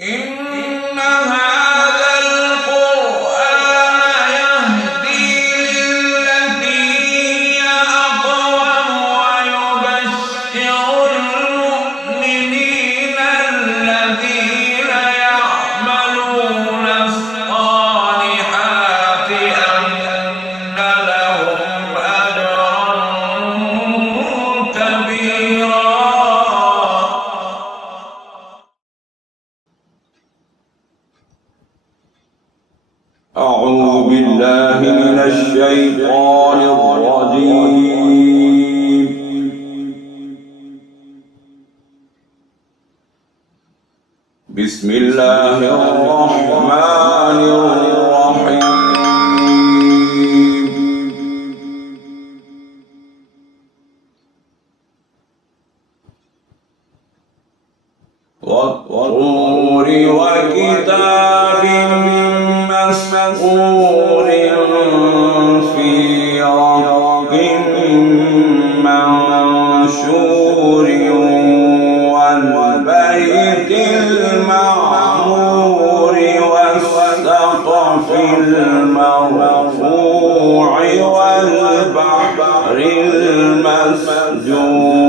إن هذا القرآن يهدي للتي هي أقوم ويبشر المؤمنين الذين يعملون الصالحات أن لهم أجرا كبيرا. أعوذ بالله من الشيطان الرجيم. بسم الله الرحمن الرحيم. والطور وكتاب مسطور في رق منشور والبيت المعمور والسقف المرفوع والبحر المسجور.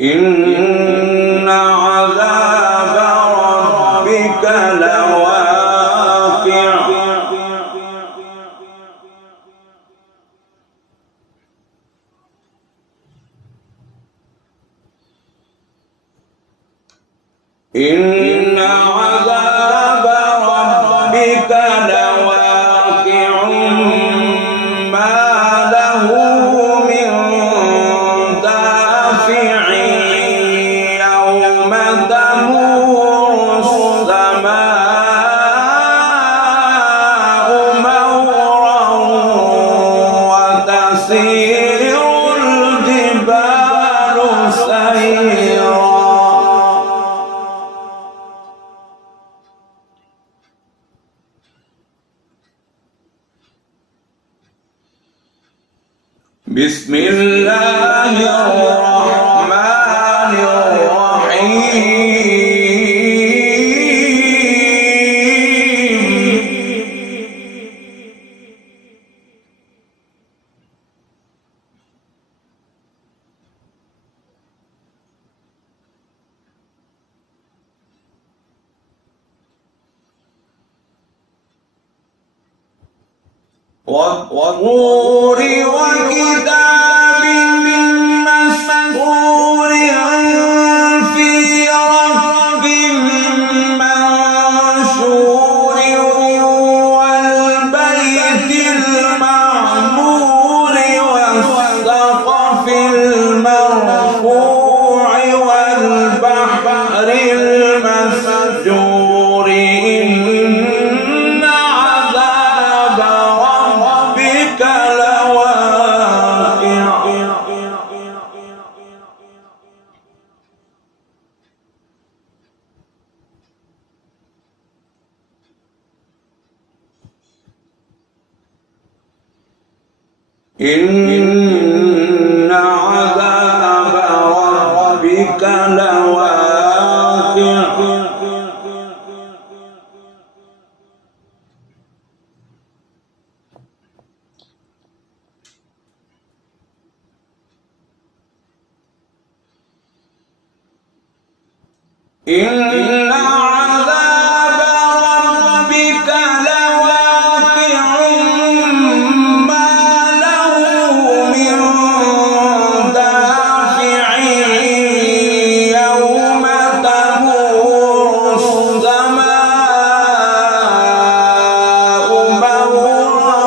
إن عذاب ربك لواقع. إن عذاب ربك لواقع ما له من دافع يوم تمور السماء مورا وتسير الجبال سيرا. بسم الله الرحمن الرحيم. والطور وكتاب مسطور في رق منشور والبيت المعمور والسقف المرفوع والبحر المسجور. إن عذاب ربك لواقع. إن عذاب ربك لواقع. إن عذاب ربك لواقع ما له من دافع يوم تمور السماء مورا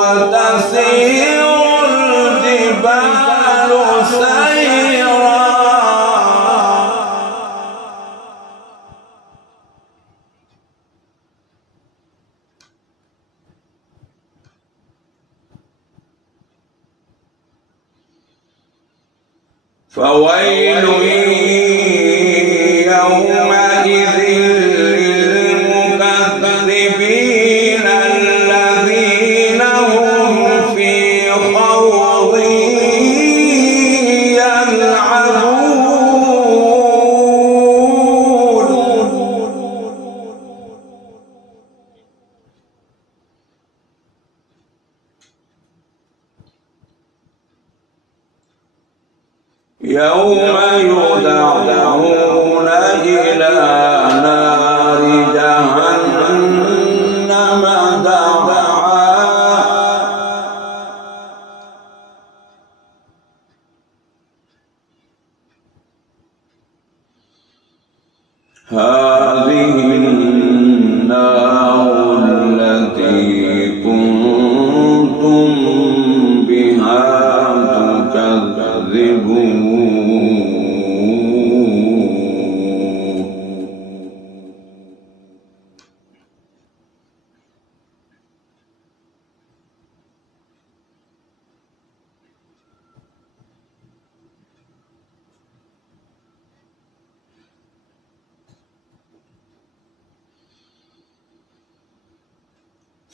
وتسير الجبال سيرا. فويل يومئذ للمكذبين الذين هم يوم يدعون إلى نار جهنم دعا هذه النار التي كنتم بها تكذبون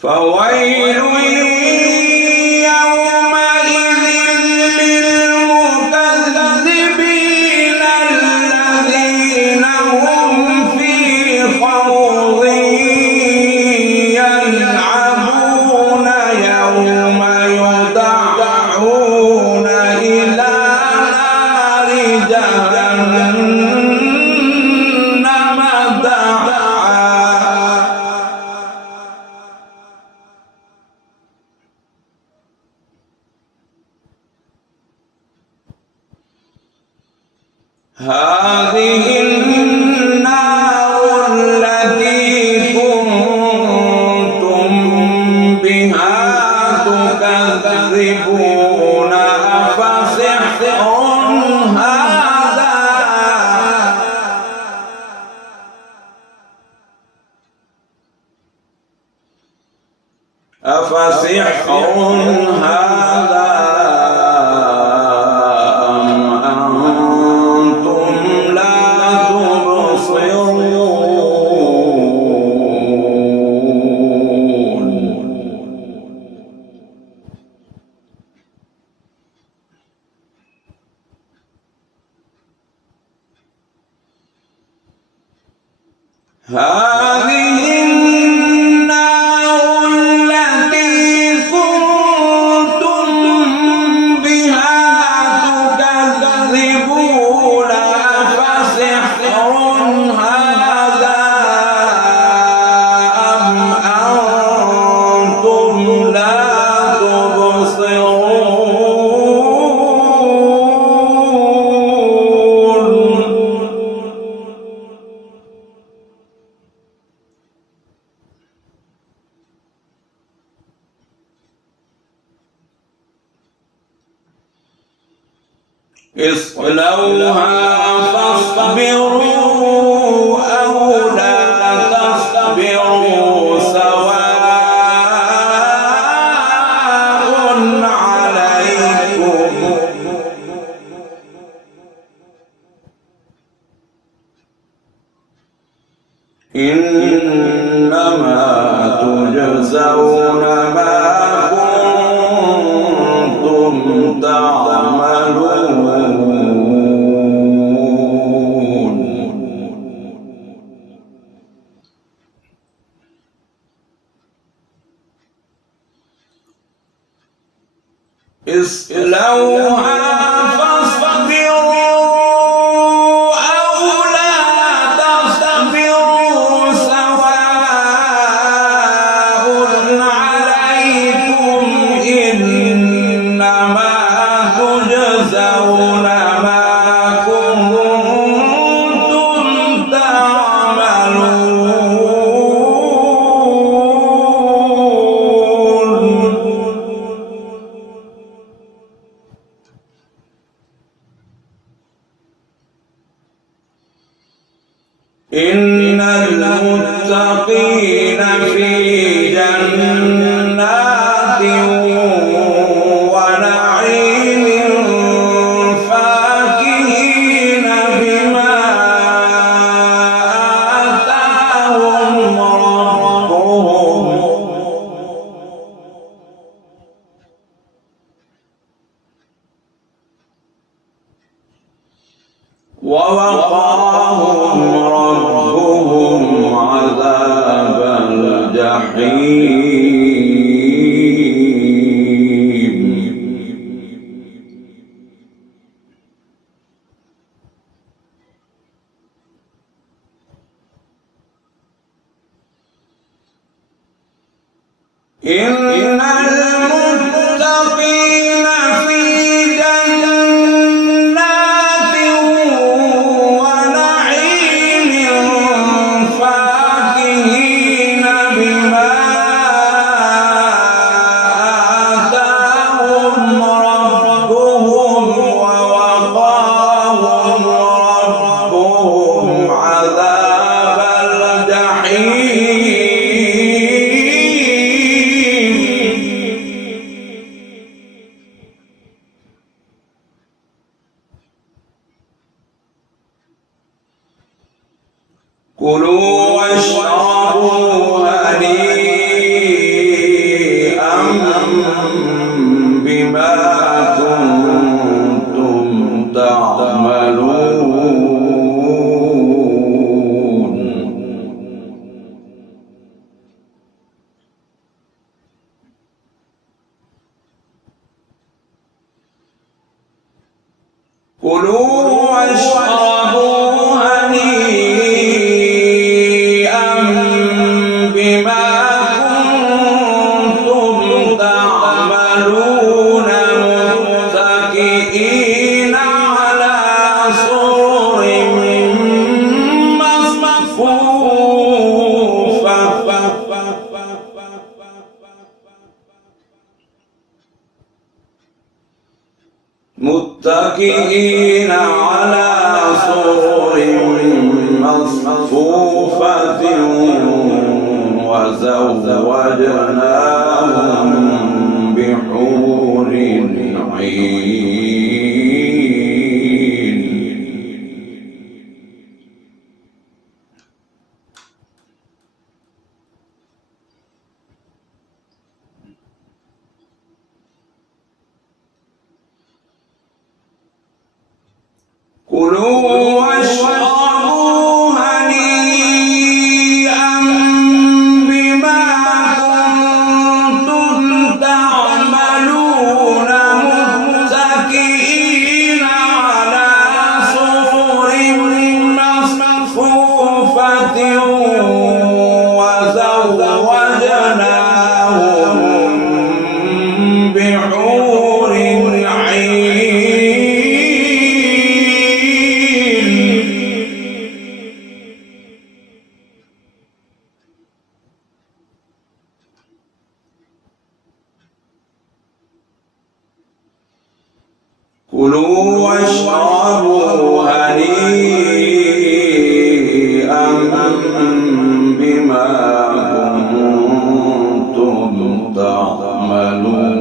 فويل يومئذ للمكذبين الذين هم في خوض يلعبون يوم يدعون إلى نار جهنم دعا هذه النار التي كنتم بها تكذبون أفسحر هذا هذه النار التي كنتم بها تكذبون أفسحر هذا أم أنتم لا تبصرون اصلوها فاصبروا أو لا تصبروا سواء عليكم إنما تجزون ما كنتم تعملون اصلوها فاصبروا أو لا تصبروا سواء عليكم إنما تجزون ما كنتم تعملون إن المتقين في جنات ونعيم فاكهين بما آتاهم ربهم ووقاهم ربهم عذاب الجحيم إن المتقين في جنات ونعيم فاكهين بما آتاهم ربهم ووقاهم ربهم عذاب الجحيم. كلوا واشربوا هنيئا بما كنتم تعملون. كلوا واشربوا هنيئا بما كنتم تعملون متكئين على سرر مصفوفة متكئين على سرر مصفوفة وزوجناهم بحور عين. كلوا واشربوا هنيئا بما كنتم تعملون متكئين على سرر مصفوفة وزوجناهم بحور عين. كلوا واشربوا هنيئا بما كنتم تعملون.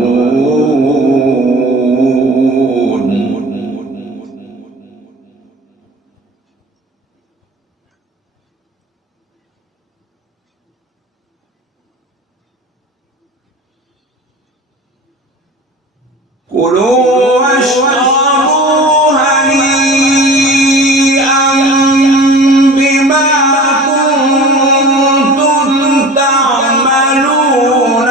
كلوا واشربوا هنيئا بما كنتم تعملون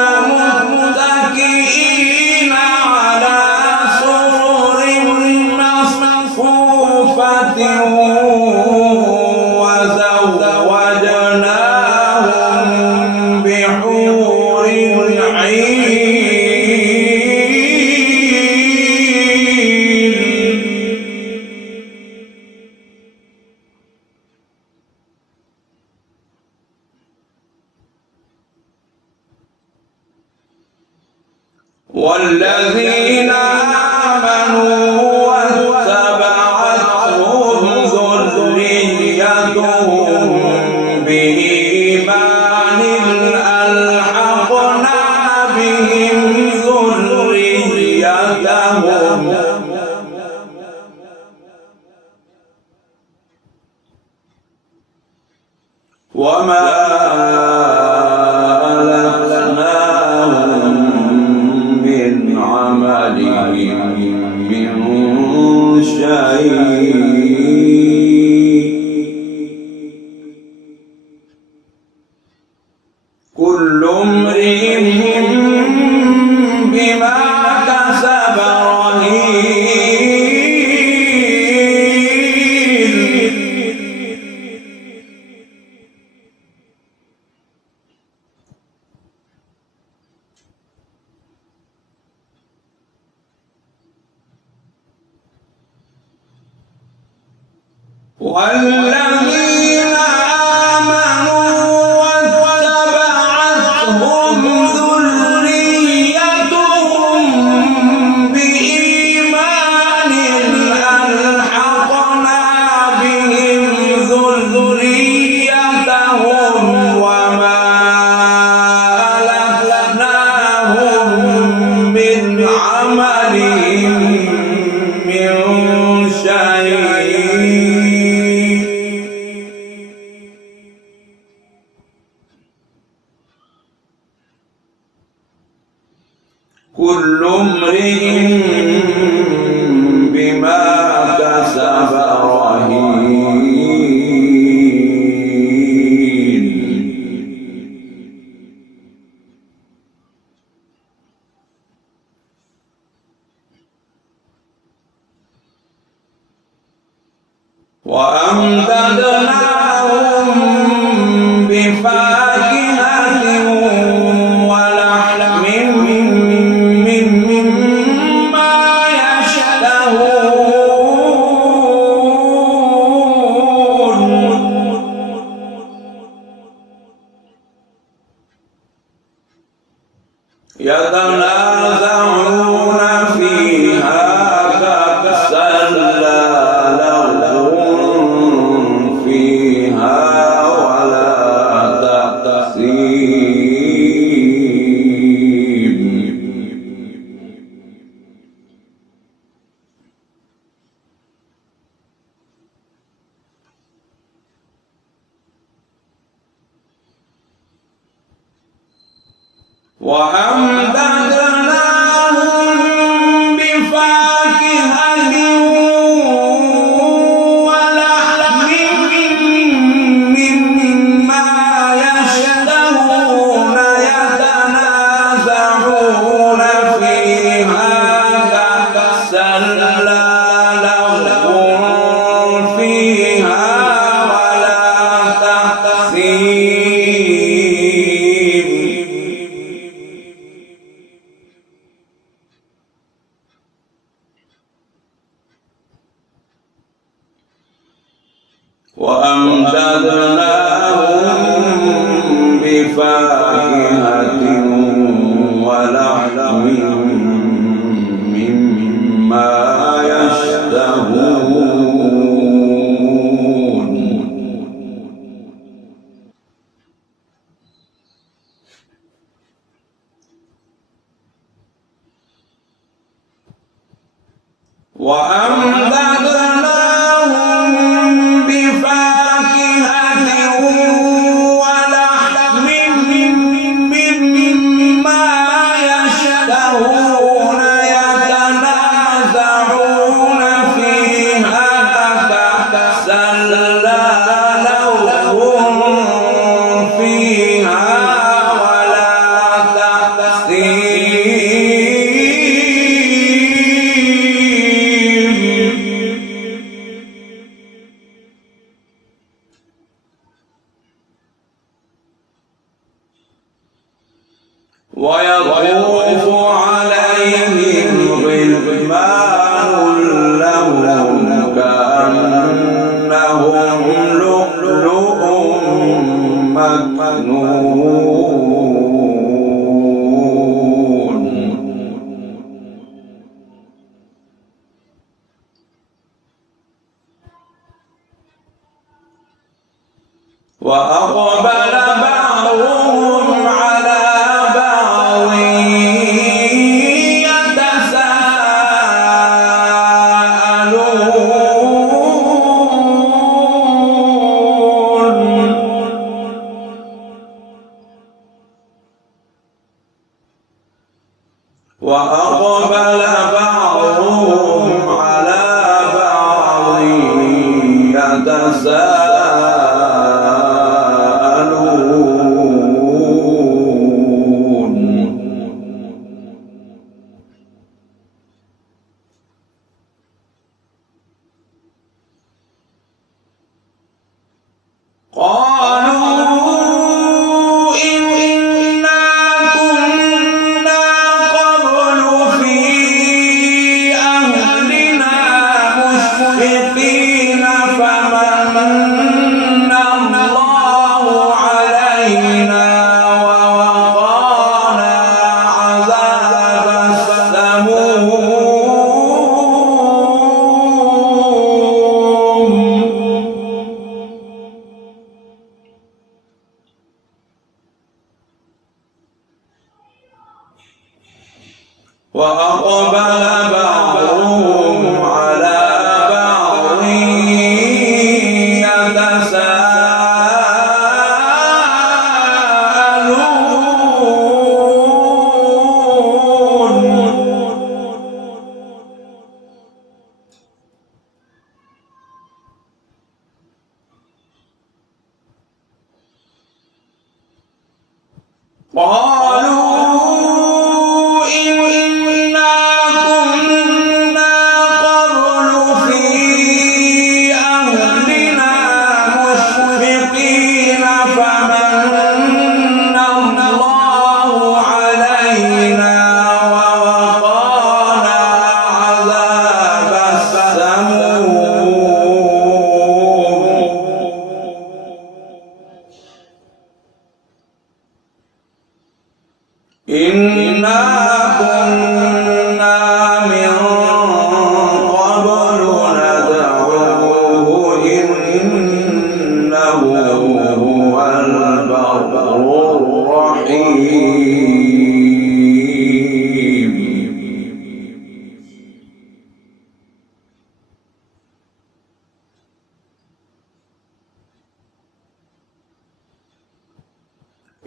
متكئين على سرر مصفوفة وزوجناهم بحور عين. والذين آمنوا واتبعتهم ذريتهم بإيمان ألحقنا بهم ذريتهم وما ألتناهم من عملهم من شيء كل امرئ بما كسب رهين. والذين آمنوا واتبعتهم ذريتهم بإيمان ألحقنا بهم ذريتهم وما ألتناهم من عملهم من شيء كل امرئ بما كسب رهين وأمددناهم بفاكهة ولحم مما يشتهون يتنازعون فيها كأسا لا لغو فيها ولا تأثيم وأمددناهم بفاكهة ولحم مما يشتهون يتنازعون فيها كأسا لا لغو فيها ولا تأثيم وأمددناهم بفاكهة ولحم مما يشتهون وأمددناهم بفاكهة ولحم مما يشتهون يتنازعون فيها كأسا لا لغو فيها ولا تأثيم ويطوف عليهم غلمان لهم كأنهم لؤلؤ مكنون وأقبل بعضهم على بعض يتساءلون وأقبل بعضهم على بعض قالوا إنا كنا قبل في أهلنا مشفقين فمن فمن الله علينا ووقانا عذاب السموم. وأقبل بعضهم على بعض يتساءلون. قالوا إنا كنا قبل في أهلنا مشفقين فمن الله علينا ووقانا عذاب السموم. إنا كنا من قبل ندعوه إنه هو البر الرحيم.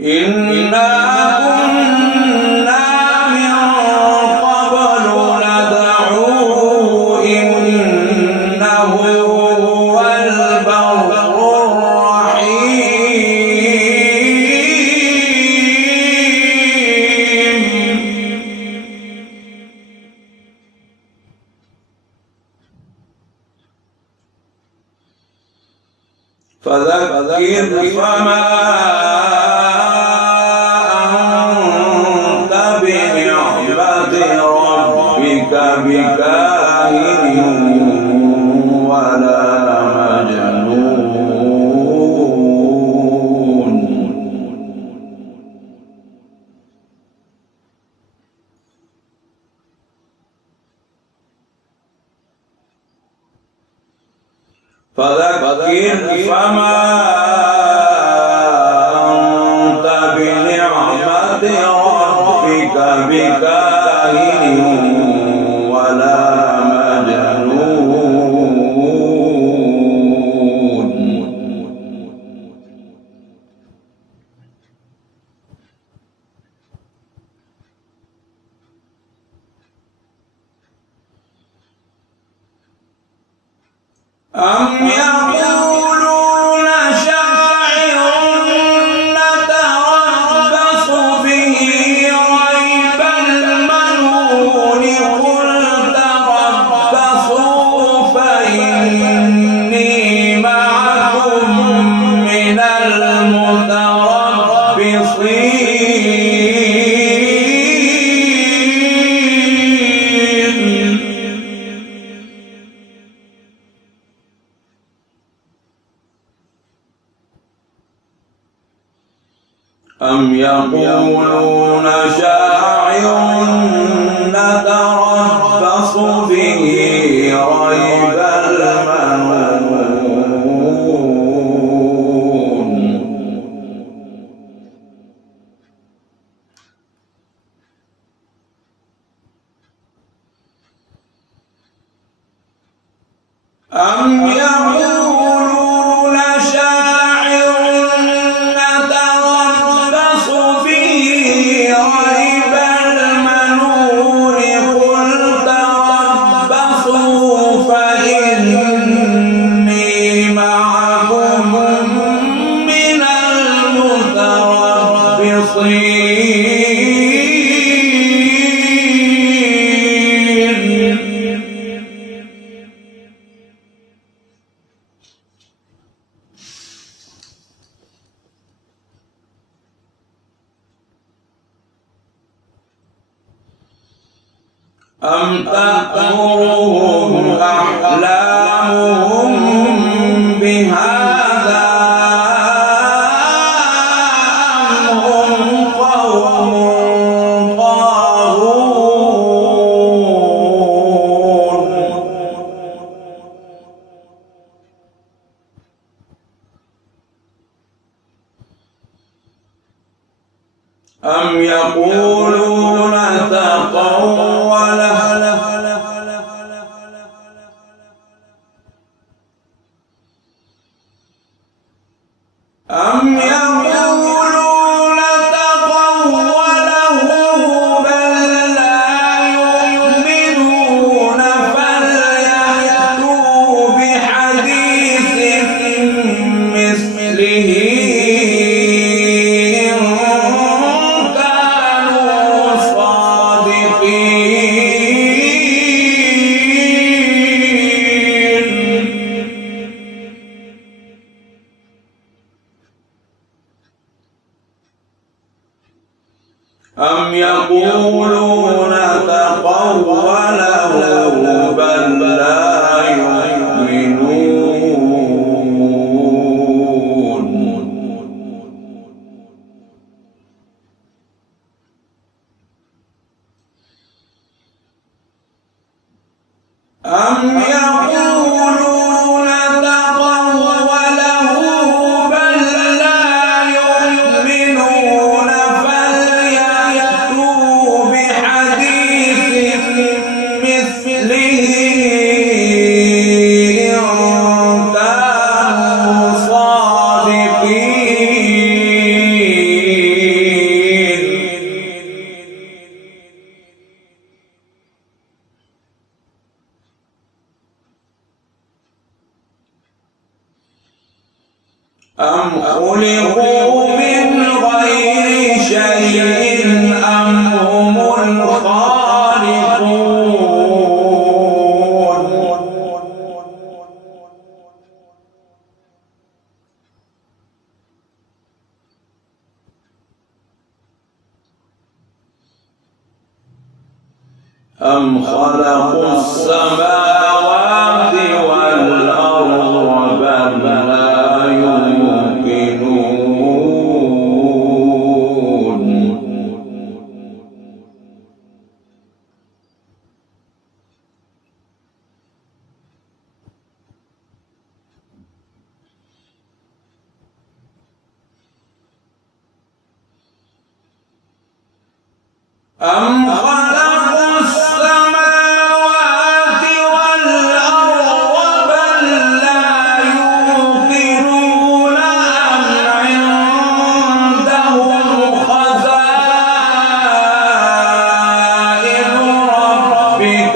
إنا كنا من قبل ندعوه إنه هو البر الرحيم. فذكر فما أنت بنعمة ربك بكاهن ولا مجنون. فذكر فما أنت بنعمة ربك بكاهن ولا مجنون. أم يقولون شاعر نتربص به ريب المنون قل تربصوا فإني معكم من المتربصين. أم يقولون شاعر نتربص به ريب المنون. أم يقولون شاعر نتربص به ريب المنون قل تربصوا فإني معكم من المتربصين. أم تأمرهم أحلامهم هذا أم هم قوم طاغون أم يقولون تقوله أم يقولون تقوله بل لا يؤمنون فليأتوا بحديث مثله إن كانوا صادقين أم يقولون تقوله بل لا يؤمنون أم يقولون تقوله بل لا يؤمنون فليأتوا بحديث مثله إن كانوا صادقين أم خلقوا من غير شيء أم هم الخالقون أم خلقوا السماوات والأرض بل لا يوقنون أم خلقوا السماوات والأرض بل لا يوقنون أم عندهم خزائن ربك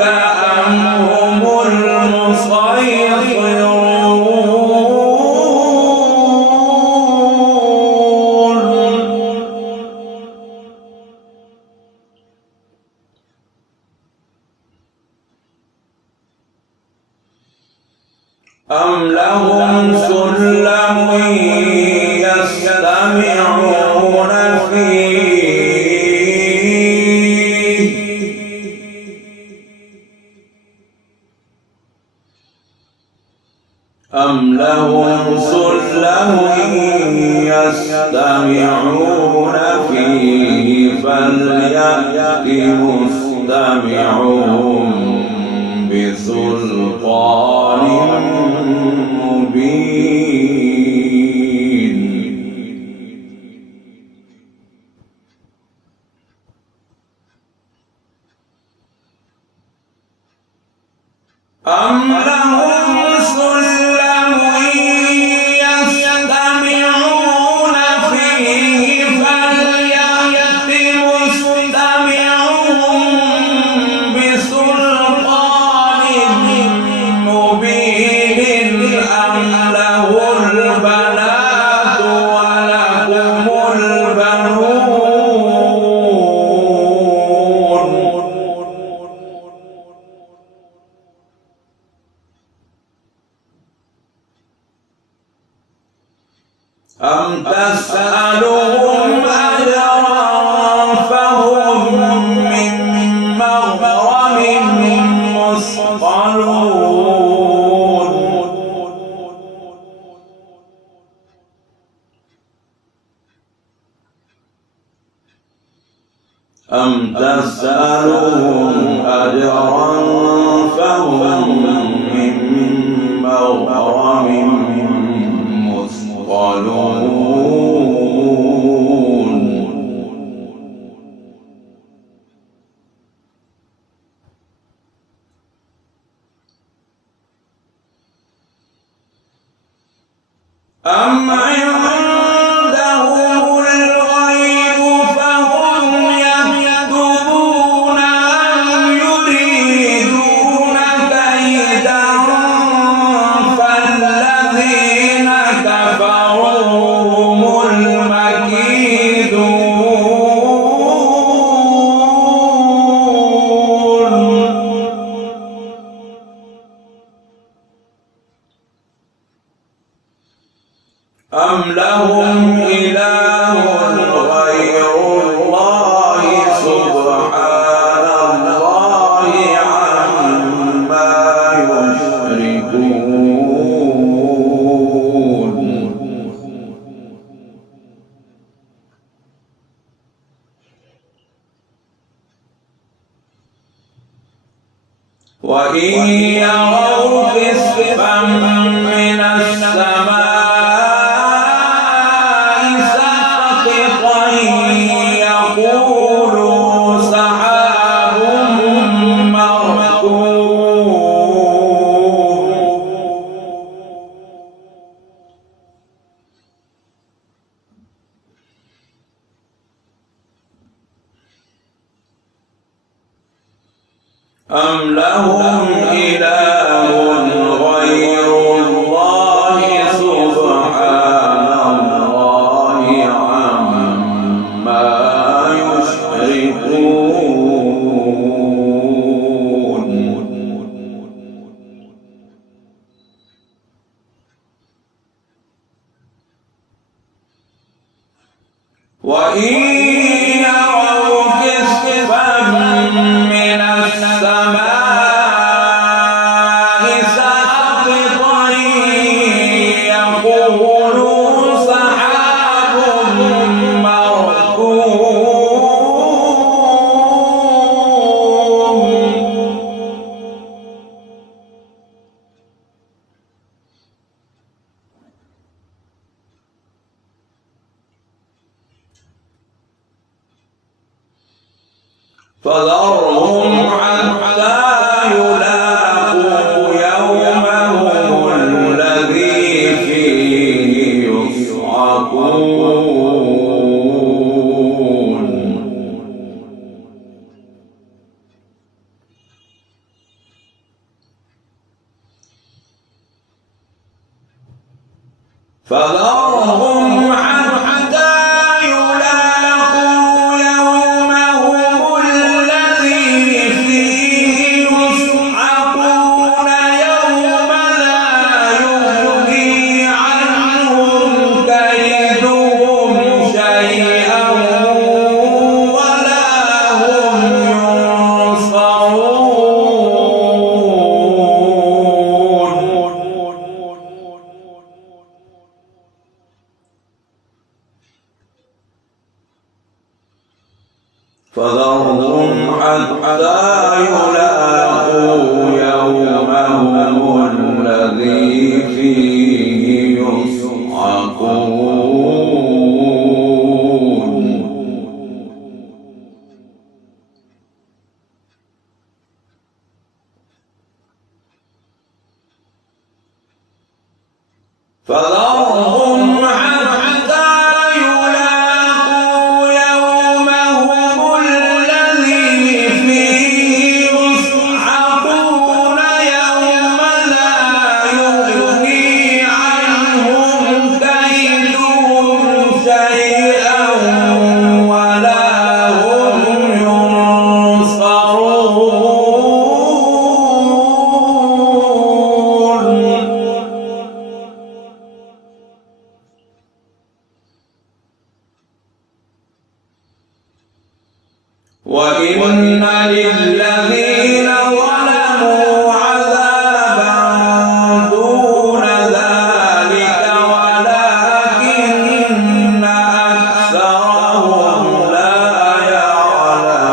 أم هم المسيطرون أم لهم سلم يستمعون فيه أم لهم سلم يستمعون فيه فليأت مستمعهم بسلطان مبين أم لهم سلم يستمعون فيه فليأت مستمعهم بسلطان مبين أم له البنات ولكم البنون أم تسألهم أجرا فهم من مغرم مثقلون أم تسألهم أجرا فهم من مغرم مثقلون أم عندهم الغيب فهم يكتبون أم يريدون كيدا فالذين كفروا هم المكيدون أم لهم إله غير الله سبحان الله عما يشركون وإن يروا كسفا من السماء يقولوا سحاب مركوم أم لهم إله غير الله سبحان الله عما يشركون وإن يروا كسفا من السماء ساقطا يقولوا سحاب مركوم فذرهم حتى يلاقوا يومهم الذي فيه يصعقون فذرهم حتى يلاقوا يومهم الذي فيه يصعقون يوم لا يغني عنهم كيدهم شيئا ولا هم ينصرون فذرهم حتى يلاقوا يومهم الذي فيه يصعقون فذرهم حتى يلاقوا يومهم الذي فيه يصعقون يوم لا يغني عنهم كيدهم شيئا ولا هم ينصرون وإن للذين ظلموا عذابا دون ذلك ولكن أكثرهم لا يعلمون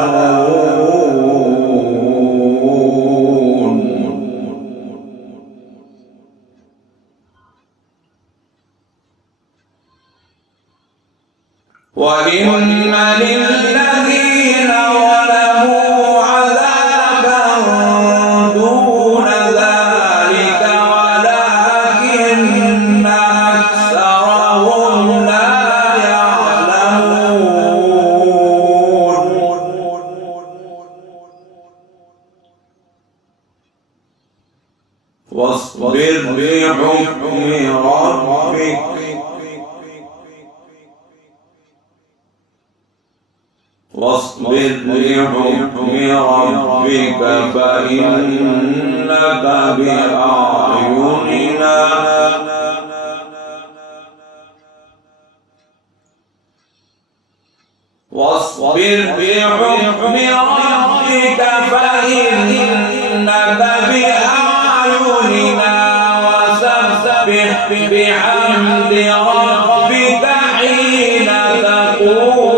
وإن للذين ظلموا عذابا دون ذلك ولكن أكثرهم لا يعلمون واصبر لحكم ربك واصبر لحكم ربك فإنك بأعيننا واصبر لحكم ربك فإنك بأعيننا وسبح بحمد ربك حين تقوم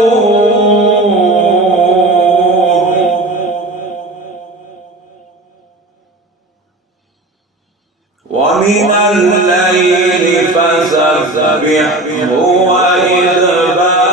ومن الليل فسبحه وإدبار